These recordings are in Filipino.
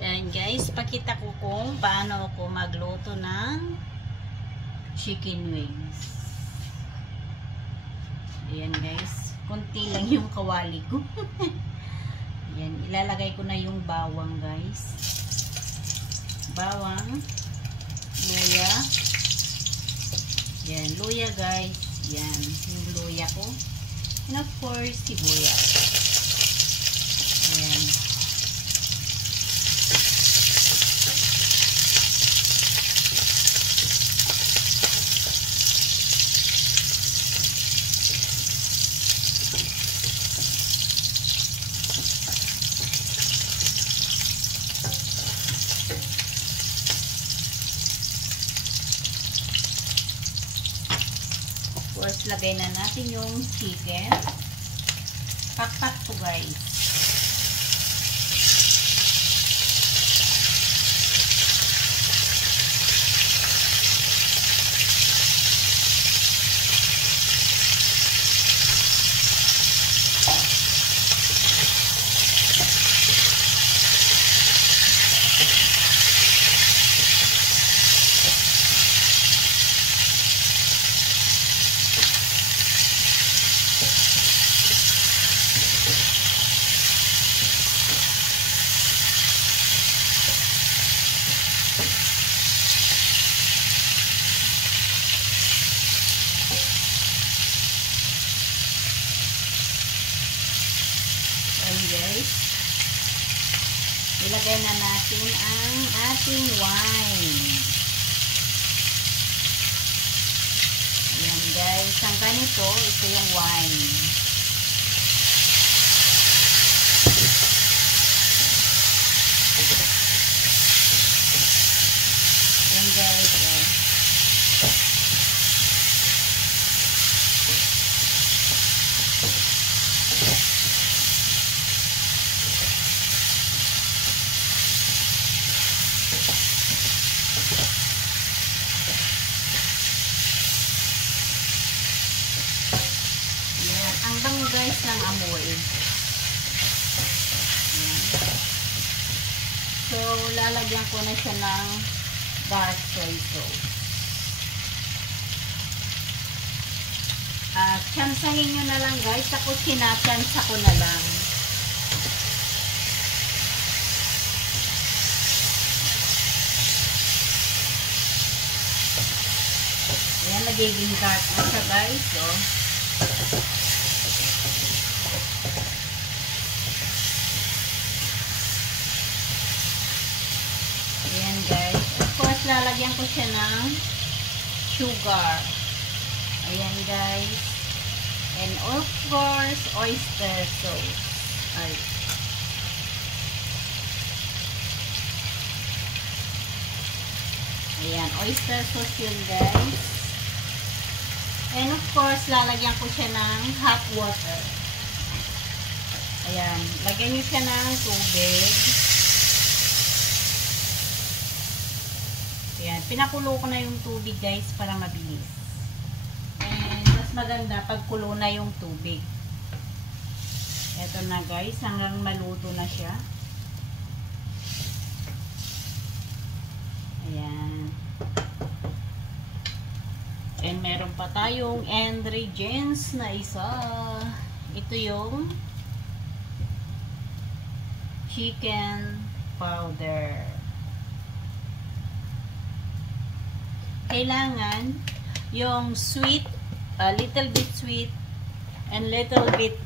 Ayan guys, pakita ko kung paano ako magluto ng chicken wings. Ayan guys, konti lang yung kawali ko. Ayan, ilalagay ko na yung bawang guys. Bawang, luya. Ayan, luya guys. Ayan, yung luya ko. And of course, sibuyas. Ayan. First, lagay na natin yung chicken. Pakpak to guys. Guys, ilagay na natin ang ating wine. Ayan guys, ang ganito, ito yung wine. Ayan guys, ang bango guys ng amoy. Ayan. So, lalagyan ko na siya ng dark soy sauce. Tsansahin nyo na lang guys. Ako sinatsansa ko na lang. Ayan, nagiging dark na siya guys. So, ayan guys. Of course, lalagyan ko siya ng sugar. Ayan guys. And of course, oyster sauce. Ay. Ayan, oyster sauce yun guys. And of course, lalagyan ko siya ng hot water. Ayan, lagyan nyo siya ng tubig. Ayan, pinakulo ko na yung tubig guys para mabilis. And mas maganda pag kulo na yung tubig. Eto na guys, hanggang maluto na siya. Ayan. And meron pa tayong ingredients na isa. Ito yung chicken powder. Kailangan yung sweet, little bit sweet and little bit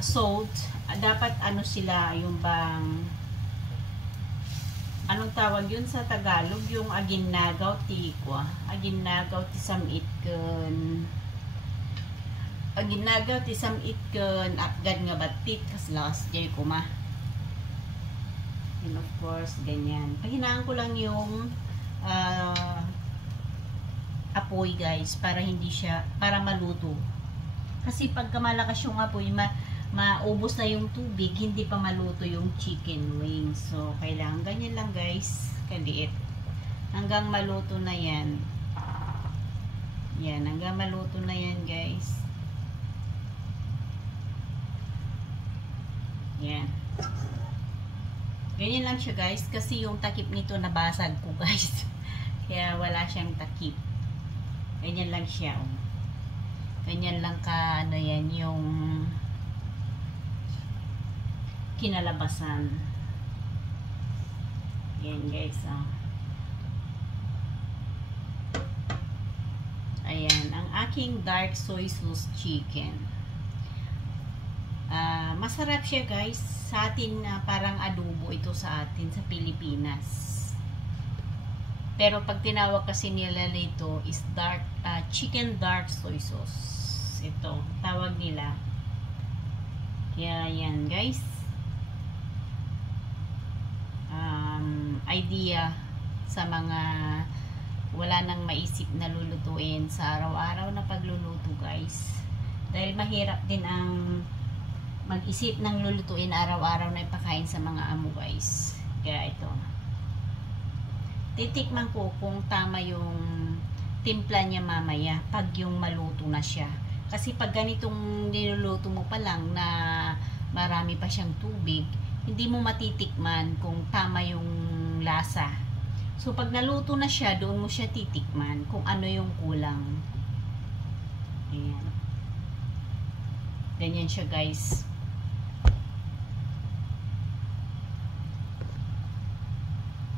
salt. Dapat ano sila, yung bang anong tawag yun sa Tagalog? Yung aginagaw tikwa. Aginagaw tisam itken. Aginagaw tisam itken. Apgad nga batik. Kaslas jay kuma. And of course, ganyan. Pahinaan ko lang yung apoy guys. Para hindi siya, para maluto. Kasi pagka malakas yung apoy, maubos na yung tubig, hindi pa maluto yung chicken wings. So, kailangan ganyan lang guys, kaliit. Hanggang maluto na yan. Yan, hanggang maluto na yan guys. Yan. Ganyan lang siya guys. Kasi yung takip nito nabasag ko guys. Kaya wala siyang takip. Ganyan lang siya. Oh. Ganyan lang ka, ano yan, yung kinalabasan. Yan guys. Oh. Ayan. Ang aking dark soy sauce chicken. Masarap siya guys. Sa atin parang adobo ito sa atin sa Pilipinas. Pero pag tinawag kasi nila ito is dark chicken dark soy sauce. Ito tawag nila. Kaya yan guys. Idea sa mga wala nang maisip na lulutuin sa araw-araw na pagluluto guys. Dahil mahirap din ang mag-isip ng lulutuin araw-araw na ipakain sa mga amo guys. Kaya ito. Titikman ko kung tama yung timpla niya mamaya pag yung maluto na siya. Kasi pag ganitong niluluto mo pa lang na marami pa siyang tubig, hindi mo matitikman kung tama yung lasa. So pag naluto na siya, doon mo siya titikman kung ano yung kulang. Ayan. Ganyan siya guys.